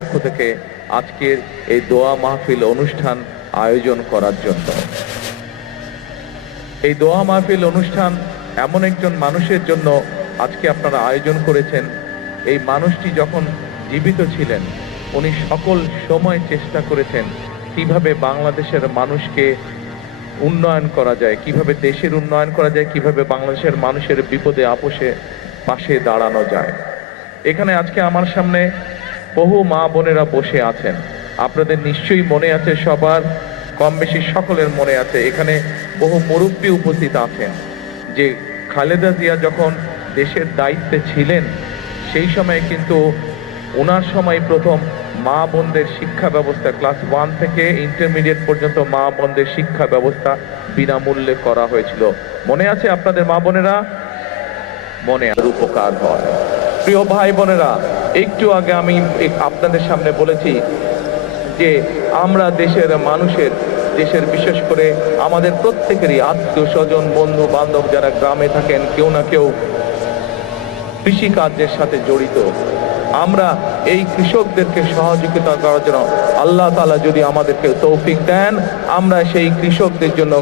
পক্ষ থেকে আজকের এই দোয়া মাহফিল অনুষ্ঠান আয়োজন করার জন্য। এই দোয়া মাহফিল অনুষ্ঠান এমন একজন মানুষের জন্য আজকে আপনারা আয়োজন করেছেন। এই মানুষটি যখন জীবিত ছিলেন উনি সকল সময় চেষ্টা করেছেন কিভাবে বাংলাদেশের মানুষকে উন্নয়ন করা যায়, কিভাবে দেশের উন্নয়ন করা যায়, কিভাবে বাংলাদেশের মানুষের বিপদে আপসে পাশে দাঁড়ানো যায়। এখানে আজকে আমার সামনে বহু মা বোনেরা বসে আছেন। আপনাদের নিশ্চয়ই মনে আছে, সবার কম বেশি সকলের মনে আছে, এখানে বহু মুরব্বী উপস্থিত আছেন যে খালেদা জিয়া যখন দেশের দায়িত্বে ছিলেন সেই সময় কিন্তু ওনার সময় প্রথম মা বোনদের শিক্ষা ব্যবস্থা ক্লাস 1 থেকে ইন্টারমিডিয়েট পর্যন্ত মা বোনদের শিক্ষা ব্যবস্থা বিনামূল্যে করা হয়েছিল। মনে আছে আপনাদের মা বোনেরা? মনে উপকার হয়। প্রিয় ভাই বোনেরা, একটু আগে আমি আপনাদের সামনে বলেছি যে আমরা দেশের মানুষের, দেশের বিশেষ করে আমাদের প্রত্যেকেরই আত্মীয় স্বজন বন্ধু বান্ধব যারা গ্রামে থাকেন কেউ না কেউ কৃষি কার্যের সাথে জড়িত। আমরা এই কৃষকদেরকে সহযোগিতা করার জন্য আল্লাহ তাআলা যদি আমাদেরকে তৌফিক দেন, আমরা সেই কৃষকদের জন্য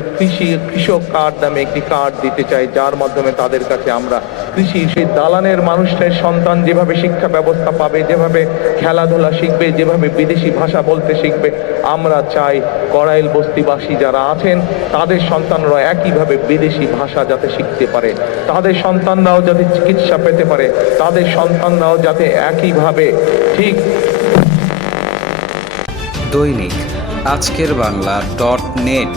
কৃষক কার্ড নামে একটি কার্ড দিতে চাই, যার মাধ্যমে তাদের কাছে আমরা কৃষি, সেই দালানের মানুষের সন্তান যেভাবে শিক্ষা ব্যবস্থা পাবে, যেভাবে খেলাধুলা শিখবে, যেভাবে বিদেশি ভাষা বলতে শিখবে, আমরা চাই করাইল বস্তিবাসী যারা আছেন তাদের সন্তানরা একইভাবে বিদেশি ভাষা যাতে শিখতে পারে, তাদের সন্তানরাও যাতে চিকিৎসা পেতে পারে, তাদের সন্তানরাও যাতে একইভাবে ঠিক। দৈনিক আজকের বাংলা .net